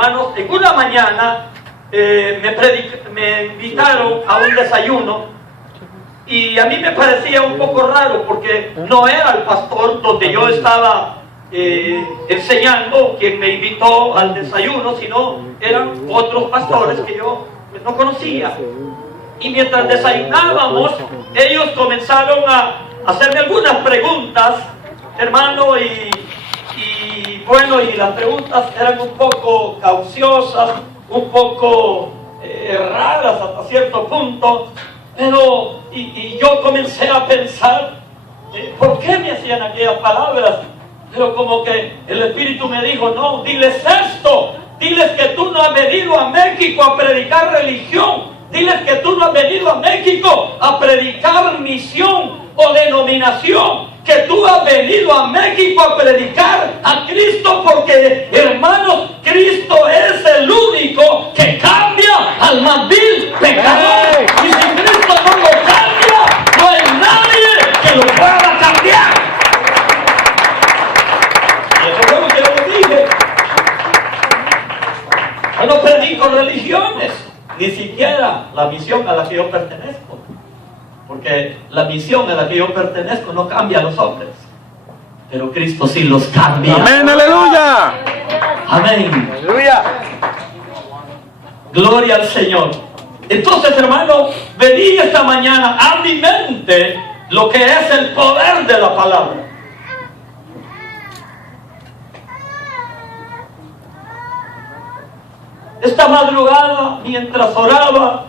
Hermanos, en una mañana me invitaron a un desayuno y a mí me parecía un poco raro porque no era el pastor donde yo estaba enseñando quien me invitó al desayuno, sino eran otros pastores que yo no conocía. Y mientras desayunábamos, ellos comenzaron a hacerme algunas preguntas, hermano, y bueno, y las preguntas eran un poco cauciosas, un poco raras hasta cierto punto, pero y yo comencé a pensar, ¿por qué me hacían aquellas palabras? Pero como que el Espíritu me dijo, no, diles esto, diles que tú no has venido a México a predicar religión, diles que tú no has venido a México a predicar misión o denominación, que tú has venido a México a predicar a Cristo, porque, hermanos, Cristo es el único que cambia al más vil pecador. Y si Cristo no lo cambia, no hay nadie que lo pueda cambiar. Y eso fue lo que yo le dije. Yo no predico religiones, ni siquiera la misión a la que yo pertenezco. Porque la misión a la que yo pertenezco no cambia a los hombres, pero Cristo sí los cambia. Amén, aleluya. Amén. Aleluya. Gloria al Señor. Entonces, hermano, vení esta mañana a mi mente lo que es el poder de la palabra. Esta madrugada, mientras oraba,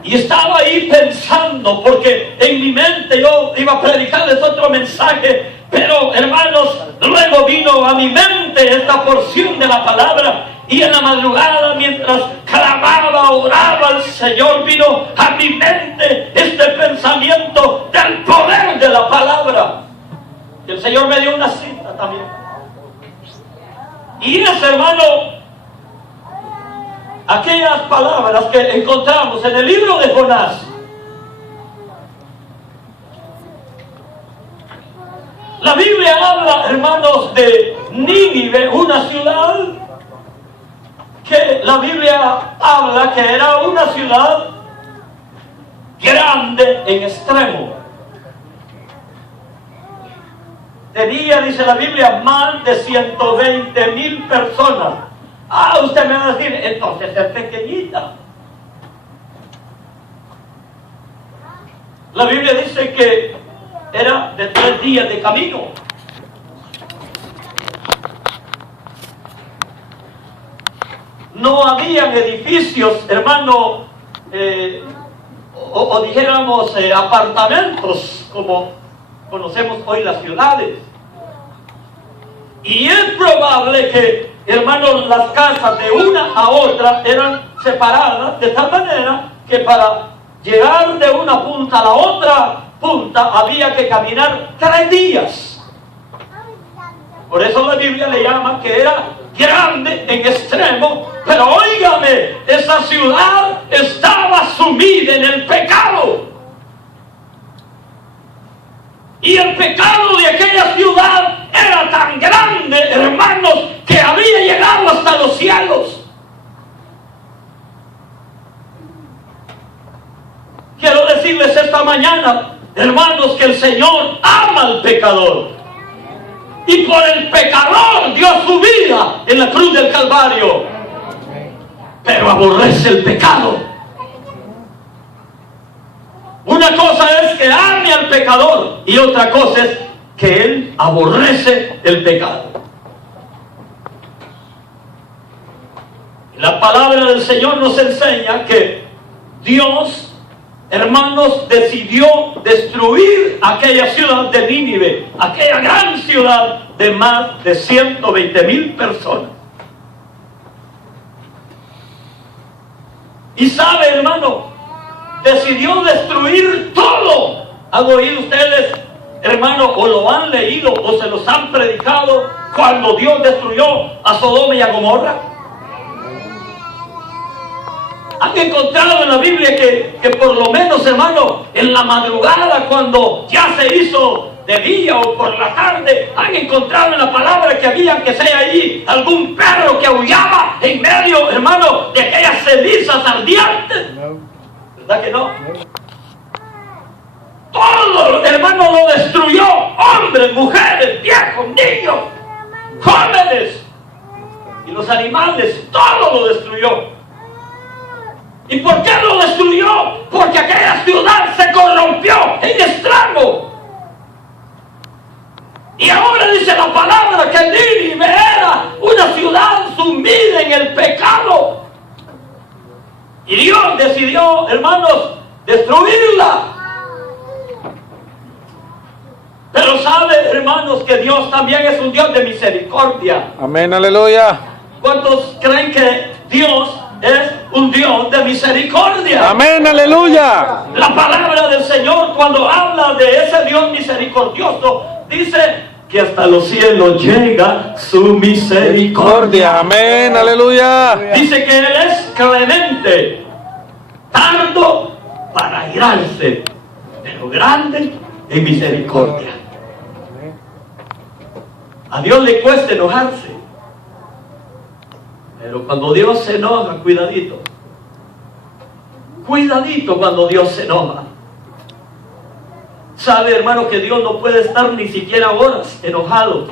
y estaba ahí pensando, porque en mi mente yo iba a predicarles otro mensaje, pero hermanos, luego vino a mi mente esta porción de la palabra, y en la madrugada, mientras clamaba, oraba al Señor, vino a mi mente este pensamiento del poder de la palabra. Y el Señor me dio una cita también. Y es, hermano, aquellas palabras que encontramos en el libro de Jonás. La Biblia habla, hermanos, de Nínive, una ciudad que la Biblia habla que era una ciudad grande en extremo. Tenía, dice la Biblia, más de 120,000 personas. Ah, usted me va a decir, entonces es pequeñita. La Biblia dice que era de 3 días de camino. No habían edificios, hermano, o dijéramos apartamentos como conocemos hoy las ciudades. Y es probable que, hermanos, las casas de una a otra eran separadas de tal manera que para llegar de una punta a la otra punta había que caminar 3 días. Por eso la Biblia le llama que era grande en extremo, pero óigame, esa ciudad estaba sumida en el pecado. Y el pecado de aquella ciudad era tan grande, hermanos, que había llegado hasta los cielos. Quiero decirles esta mañana, hermanos, que el Señor ama al pecador. Y por el pecador dio su vida en la cruz del Calvario. Pero aborrece el pecado. Una cosa es que ame al pecador y otra cosa es que él aborrece el pecado. La palabra del Señor nos enseña que Dios, hermanos, decidió destruir aquella ciudad de Nínive, aquella gran ciudad de más de 120,000 personas. Y sabe, hermano, decidió destruir todo. ¿Han oído ustedes, hermano, o lo han leído o se los han predicado cuando Dios destruyó a Sodoma y a Gomorra? Han encontrado en la Biblia que por lo menos, hermano, en la madrugada, cuando ya se hizo de día o por la tarde, han encontrado en la palabra que había que sea allí algún perro que aullaba en medio, hermano, de aquellas cenizas ardientes? No. ¿Verdad que no? No. Todo, hermano, lo destruyó. Hombres, mujeres, viejos, niños, jóvenes y los animales, todo lo destruyó. ¿Y por qué lo destruyó? Porque aquella ciudad se corrompió en extremo. Y ahora dice la palabra que Nínive era una ciudad sumida en el pecado. Y Dios decidió, hermanos, destruirla. Pero sabe, hermanos, que Dios también es un Dios de misericordia. Amén, aleluya. ¿Cuántos creen que Dios es un Dios de misericordia? Amén, aleluya. La palabra del Señor, cuando habla de ese Dios misericordioso, dice que hasta los cielos llega su misericordia. Amén, aleluya. Dice que Él es clemente, tardo para airarse, pero grande en misericordia. A Dios le cuesta enojarse, pero cuando Dios se enoja, cuidadito. Cuidadito cuando Dios se enoja. Sabe, hermano, que Dios no puede estar ni siquiera horas enojado.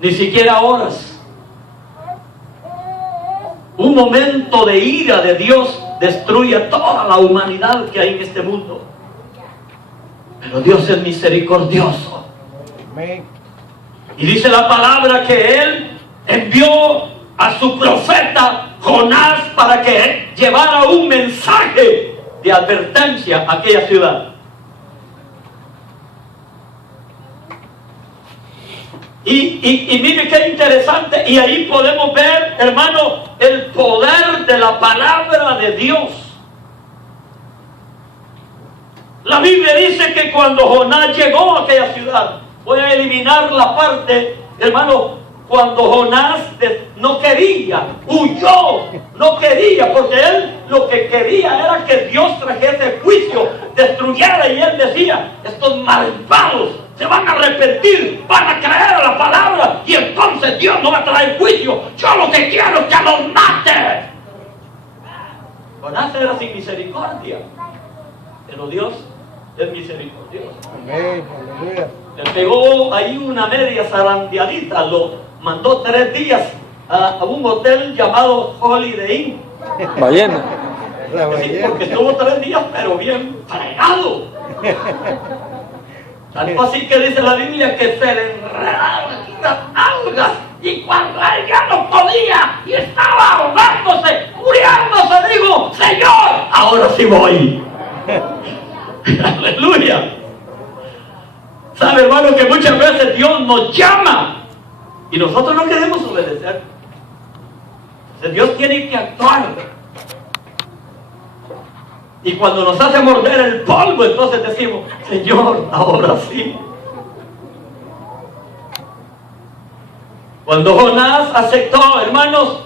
Ni siquiera horas. Un momento de ira de Dios destruye a toda la humanidad que hay en este mundo. Pero Dios es misericordioso. Amén. Y dice la palabra que Él envió a su profeta Jonás para que llevara un mensaje de advertencia a aquella ciudad. Y mire qué interesante, y ahí podemos ver, hermano, el poder de la palabra de Dios. La Biblia dice que cuando Jonás llegó a aquella ciudad, voy a eliminar la parte, hermano, cuando Jonás no quería, huyó, no quería, porque él lo que quería era que Dios trajese juicio, destruyera, y él decía, estos malvados se van a arrepentir, van a creer a la palabra, y entonces Dios no va a traer juicio, yo lo que quiero es que los mate. Jonás era sin misericordia, pero Dios es misericordioso. Amén. Aleluya. Le pegó ahí una media zarandeadita, lo mandó 3 días a un hotel llamado Holiday Inn. Ballena. La Sí, ballena. porque estuvo 3 días, pero bien fregado. Tanto así que dice la Biblia que se le enredaron aquí las algas, y cuando él ya no podía y estaba ahogándose, muriéndose, digo, Señor, ahora sí voy. Aleluya. Sabe, hermano, que muchas veces Dios nos llama y nosotros no queremos obedecer. Entonces Dios tiene que actuar. Y cuando nos hace morder el polvo, entonces decimos, Señor, ahora sí. Cuando Jonás aceptó, hermanos,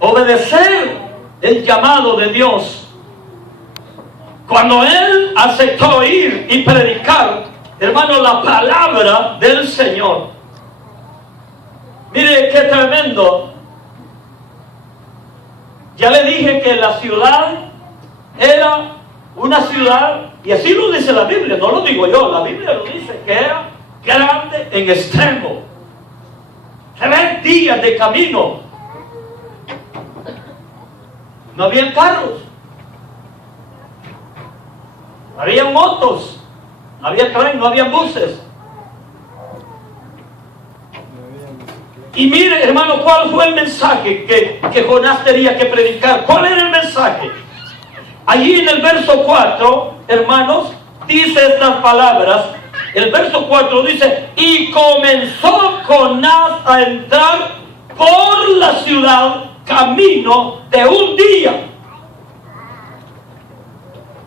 obedecer el llamado de Dios, cuando él aceptó ir y predicar, hermano, la palabra del Señor. Mire qué tremendo. Ya le dije que la ciudad era una ciudad, y así lo dice la Biblia, no lo digo yo, la Biblia lo dice, que era grande en extremo. 3 días de camino. No había carros. No había motos, no había tren, no había buses. Y mire, hermano, ¿cuál fue el mensaje que Jonás tenía que predicar? ¿Cuál era el mensaje? Allí en el verso 4, hermanos, dice estas palabras. El verso 4 dice, y comenzó Jonás a entrar por la ciudad camino de un día.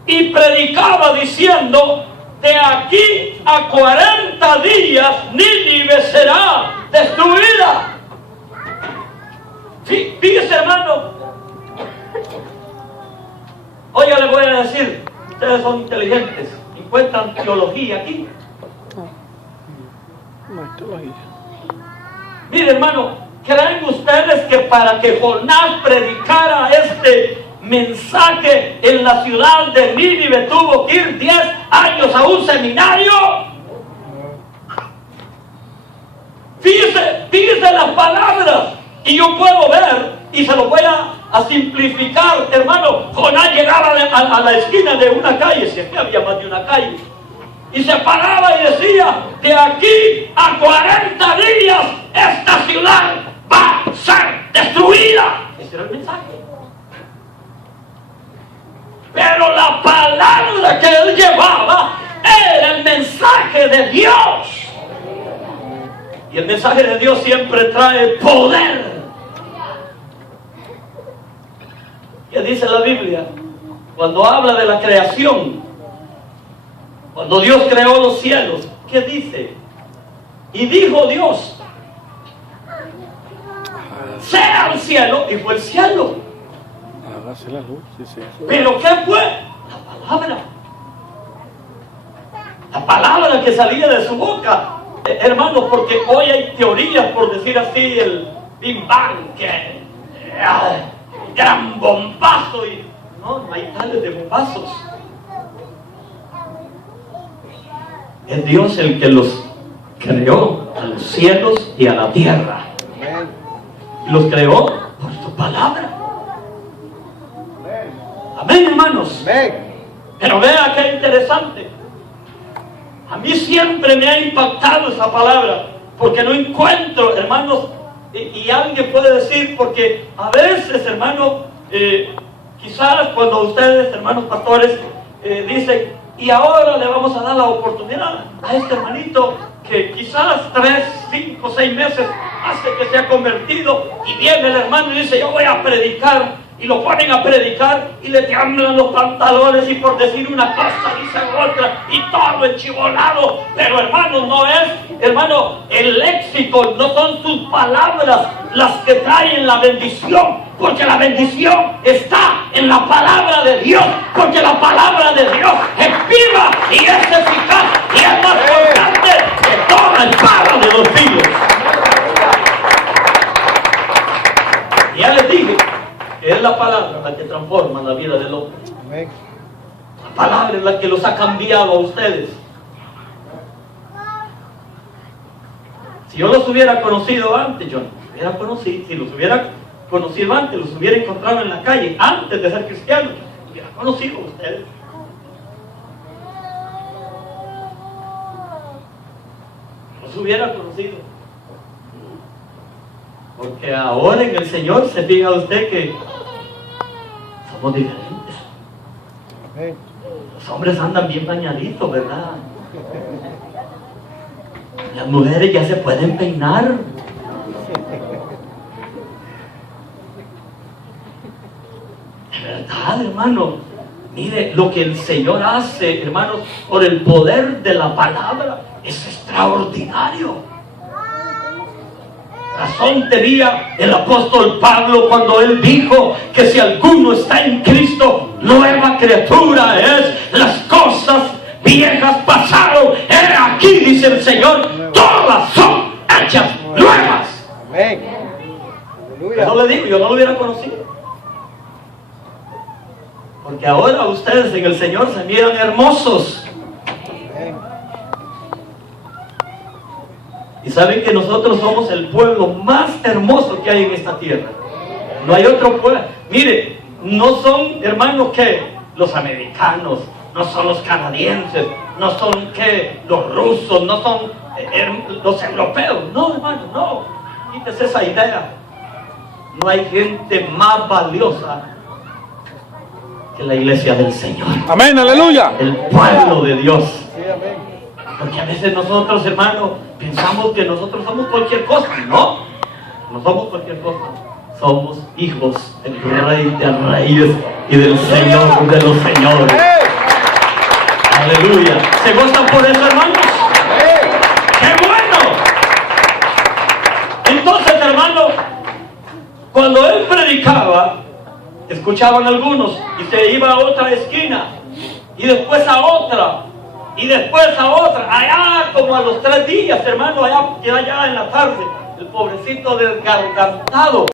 Y predicaba diciendo, de aquí a 40 días Nínive será destruida. Fíjese, hermano. Oiga, le voy a decir, usted ustedes son inteligentes, encuentran teología aquí. Mire, hermano, ¿creen ustedes que para que Jonás predicara este mensaje en la ciudad de Nínive tuvo que ir 10 años a un seminario? Fíjese las palabras, y yo puedo ver, y se lo voy a simplificar, hermano. Jonás llegaba a la esquina de una calle, si aquí había más de una calle, y se paraba y decía: de aquí a 40 días esta ciudad va a ser destruida. Ese era el mensaje. Pero la palabra que él llevaba era el mensaje de Dios. Y el mensaje de Dios siempre trae poder. ¿Qué dice la Biblia? Cuando habla de la creación, cuando Dios creó los cielos, ¿qué dice? Y dijo Dios: sea el cielo, y fue el cielo. Hágase la luz, sí, sí. ¿Pero qué fue? La palabra. La palabra que salía de su boca. Hermanos, porque hoy hay teorías, por decir así, el Big Bang, que gran bombazo, y no hay tales de bombazos. Es Dios el que los creó, a los cielos y a la tierra. Y los creó por su palabra. Amén, hermanos. Pero vea qué interesante. A mí siempre me ha impactado esa palabra, porque no encuentro, hermanos, y alguien puede decir, porque a veces, hermanos, quizás cuando ustedes, hermanos pastores, dicen: y ahora le vamos a dar la oportunidad a este hermanito que quizás 3, 5, 6 meses hace que se ha convertido, y viene el hermano y dice: yo voy a predicar. Y lo ponen a predicar y le tiemblan los pantalones, y por decir una cosa dicen otra, y todo enchibolado. Pero hermano, no es, hermano, el éxito no son sus palabras las que traen la bendición, porque la bendición está en la palabra de Dios, porque la palabra de Dios es viva y es eficaz y es más cortante que toda espada de los filos. Ya les dije, es la palabra la que transforma la vida del hombre. La palabra es la que los ha cambiado a ustedes. Si yo los hubiera conocido antes, yo no los hubiera conocido. Si los hubiera conocido antes, los hubiera encontrado en la calle antes de ser cristianos, los hubiera conocido a ustedes. Los hubiera conocido. Porque ahora en el Señor se fija usted que somos diferentes. Los hombres andan bien bañaditos, ¿verdad? Las mujeres ya se pueden peinar. De verdad, hermano. Mire, lo que el Señor hace, hermanos, por el poder de la palabra, es extraordinario. Razón tenía el apóstol Pablo cuando él dijo que si alguno está en Cristo, nueva criatura es. Las cosas viejas pasaron, he aquí, dice el Señor, todas son hechas nuevas. Amén. Eso le digo, yo no lo hubiera conocido. Porque ahora ustedes en el Señor se miran hermosos. Y saben que nosotros somos el pueblo más hermoso que hay en esta tierra. No hay otro pueblo. Mire, no son, hermanos, que los americanos, no son los canadienses, no son que los rusos, no son los europeos. No, hermano, no. Quítese esa idea. No hay gente más valiosa que la iglesia del Señor. Amén, aleluya. El pueblo de Dios. Porque a veces nosotros, hermanos, pensamos que nosotros somos cualquier cosa. No, no somos cualquier cosa. Somos hijos del Rey de Reyes y del Señor de los Señores. Aleluya. ¿Se gozan por eso, hermanos? ¡Qué bueno! Entonces, hermanos, cuando él predicaba, escuchaban algunos y se iba a otra esquina y después a otra, y después a otra, allá como a los 3 días, hermano, allá en la tarde, el pobrecito desgargantado.